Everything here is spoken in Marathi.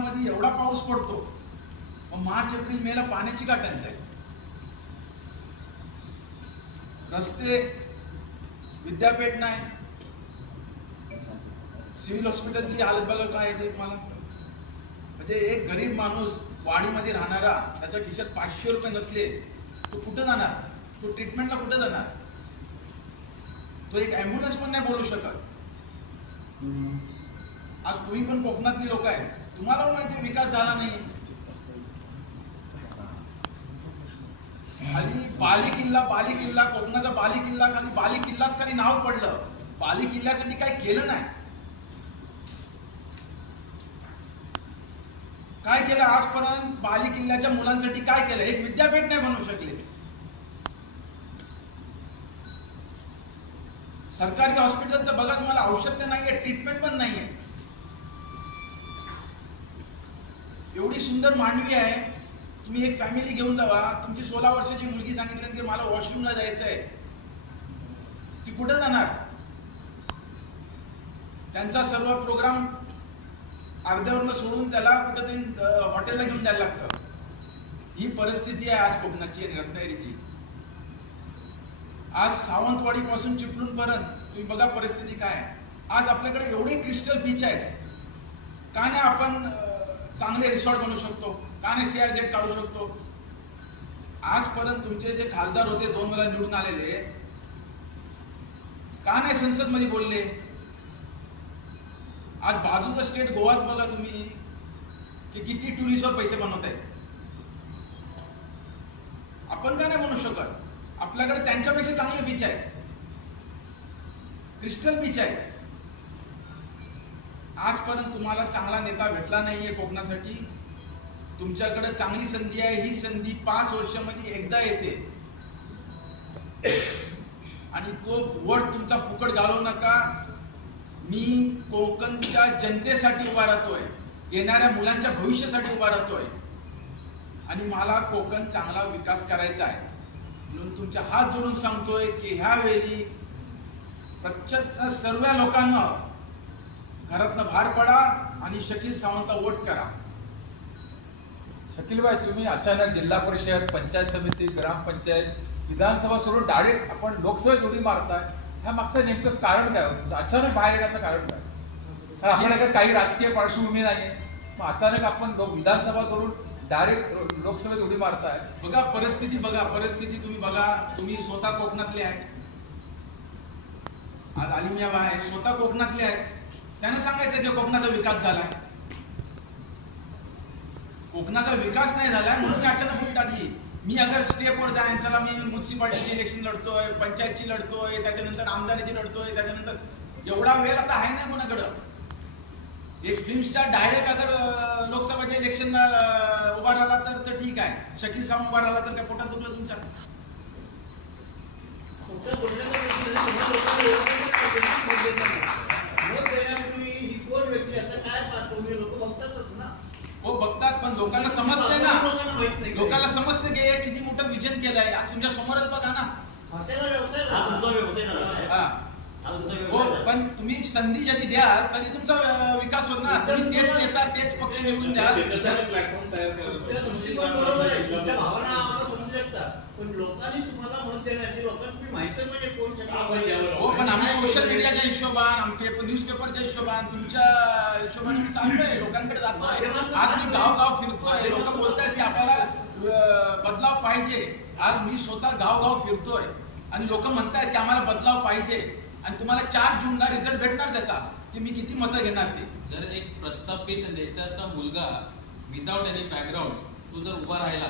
कोकणामध्ये एवढा पाऊस पडतो मग मार्च एप्रिल मेला पाण्याची का टंचाई रस्ते विद्यापीठ नाही. सिव्हिल हॉस्पिटलची हालत बघत काय ते मला म्हणजे एक गरीब माणूस वाडीमध्ये राहणारा त्याच्या खिशात पाचशे रुपये नसले तो कुठं जाणार? तो ट्रीटमेंटला कुठं जाणार? तो एक ॲम्ब्युलन्स पण नाही बोलू शकत. आज तुम्ही पण कोकणातली लोक आहेत. तुम्हाला माहिती आहे विकास झाला नाही. खाली बाली किल्ला बाली किल्ला कोकणाचा बाली किल्ला खाली बाली किल्लाच खाली नाव पडलं. बाली किल्ल्यासाठी काय केलं नाही. काय केलं आजपर्यंत? बाली किल्ल्याच्या मुलांसाठी काय केलं? एक विद्यापीठ नाही बनवू शकले. सरकारी हॉस्पिटल तर बघा तुम्हाला औषध तर नाहीये ट्रीटमेंट पण नाहीये. एवढी सुंदर मांडवी आहे. तुम्ही एक फॅमिली घेऊन जावा. तुमची सोळा वर्षाची मुलगी सांगितली की मला वॉशरूमला जायचं आहे ती कुठं जाणार? त्यांचा सर्व प्रोग्राम अर्ध्यावरनं सोडून त्याला कुठेतरी हॉटेलला घेऊन जायला लागतं. ही परिस्थिती आहे आज कोकणाची आणि रत्नागिरीची. आज सावंतवाडी पासून चिपळूण पर्यंत तुम्ही बघा परिस्थिती काय आहे. आज आपल्याकडे एवढे क्रिस्टल बीच आहेत. का नाही आपण चांगले रिसॉर्ट बनवू शकतो. का नाही सीआर जेट काढू शकतो? आजपर्यंत तुमचे जे खासदार होते दोन वेळा निवडून आलेले का नाही संसदमध्ये बोलले? आज बाजूचा स्टेट गोवाच बघा तुम्ही की किती टुरिस्टवर पैसे बनवत आहेत. आपण का नाही म्हणू शकत? आपल्याकडे त्यांच्यापेक्षा चांगले बीच आहे क्रिस्टल बीच आहे आजपर्यंत तुम्हाला चांगला नेता भेटला नाहीये कोकणासाठी. तुमच्याकडे चांगली संधी आहे ही संधी पाच वर्षामध्ये एकदा येते. आणि तो वट तुमचा फुकट घालवू नका. मी कोकणच्या जनतेसाठी उभा राहतोय येणाऱ्या मुलांच्या भविष्यासाठी उभा राहतोय. आणि मला कोकण चांगला विकास करायचा आहे. म्हणून तुमच्या हात जोडून सांगतोय की ह्यावेळी प्रचंड सर्व लोकांना घरातनं बाहेर पडा आणि शकील सावंतला वोट करा. शकीलबाई तुम्ही अचानक जिल्हा परिषद पंचायत समिती ग्रामपंचायत विधानसभा सोडून डायरेक्ट आपण लोकसभेत उडी मारताय. ह्या मागचं नेमकं कारण काय? होतं अचानक बाहेर येण्याचं कारण काय? आपल्याकडे काही राजकीय पार्श्वभूमी नाही मग अचानक आपण विधानसभा सोडून डायरेक्ट लोकसभेत उडी मारताय. बघा परिस्थिती बघा परिस्थिती तुम्ही बघा. तुम्ही स्वतः कोकणातले आहे. आज आलिमिया आहे स्वतः कोकणातले आहेत त्यांना सांगायचं की कोकणाचा विकास झालाय. कोकणाचा विकास नाही झाला म्हणून मी अचानक उडी टाकली मी अगर स्टेपवर जाय चला मी म्युन्सिपाल्टीची इलेक्शन लढतोय पंचायतची लढतोय त्याच्यानंतर आमदारीची लढतोय त्याच्यानंतर एवढा वेळ आता आहे नाही कोणाकडं? एक फिल्म स्टार डायरेक्ट अगर अं, लोकसभेच्या इलेक्शनला उभा राहिला तर ठीक आहे. शकील साम उभा राहिला तर काय पोटात दुखलं तुमच्या बोलण्याचा प्रश्न आहे, तुम्हाला लोकांना एवढं मत देण्यापूर्वी ही कोण व्यक्ती आता काय पार्श्वभूमी लोक बघतातच ना हो बघतात पण लोकांना समजतंय ना. लोकांना माहीत नाही. लोकांना समजते की हे किती मोठं विजन केलंय. आज तुमच्या समोरच बघा ना. व्यवसाय हा तुमचा झाला. व्यवसाय झाला साहेब. हा. हा तुमचा हो व्यवसाय झाला. पण तुम्ही संधी जरी द्याल तरी तुमचा अं, विकास होत ना. तुम्ही तेच नेता तेच पक्ष निवडून द्याल. प्लॅटफॉर्म तयार तुमच्या दृष्टिकोन बरोबर आहे. तुमच्या भावना आम्हाला समजू शकतात. पण लोकांनी तुम्हाला मत देण्याची लोकांना तुम्ही माहिती म्हणजे कोण. हो पण आम्ही सोशल मीडियाच्या हिशोबान आमचे हिशोबाने लोकांकडे जातोय. आज मी गाव गाव फिरतोय. लोक बोलतायत की आपल्याला बदलाव पाहिजे. आज मी स्वतः गाव गाव फिरतोय. आणि लोक म्हणतायत की आम्हाला बदलाव पाहिजे. आणि तुम्हाला चार जूनला रिझल्ट भेटणार त्याचा. की मी किती मतं घेणार ते? जर एक प्रस्थापित नेत्याचा मुलगा विदाउट एनी बॅकग्राऊंड तो जर उभा राहिला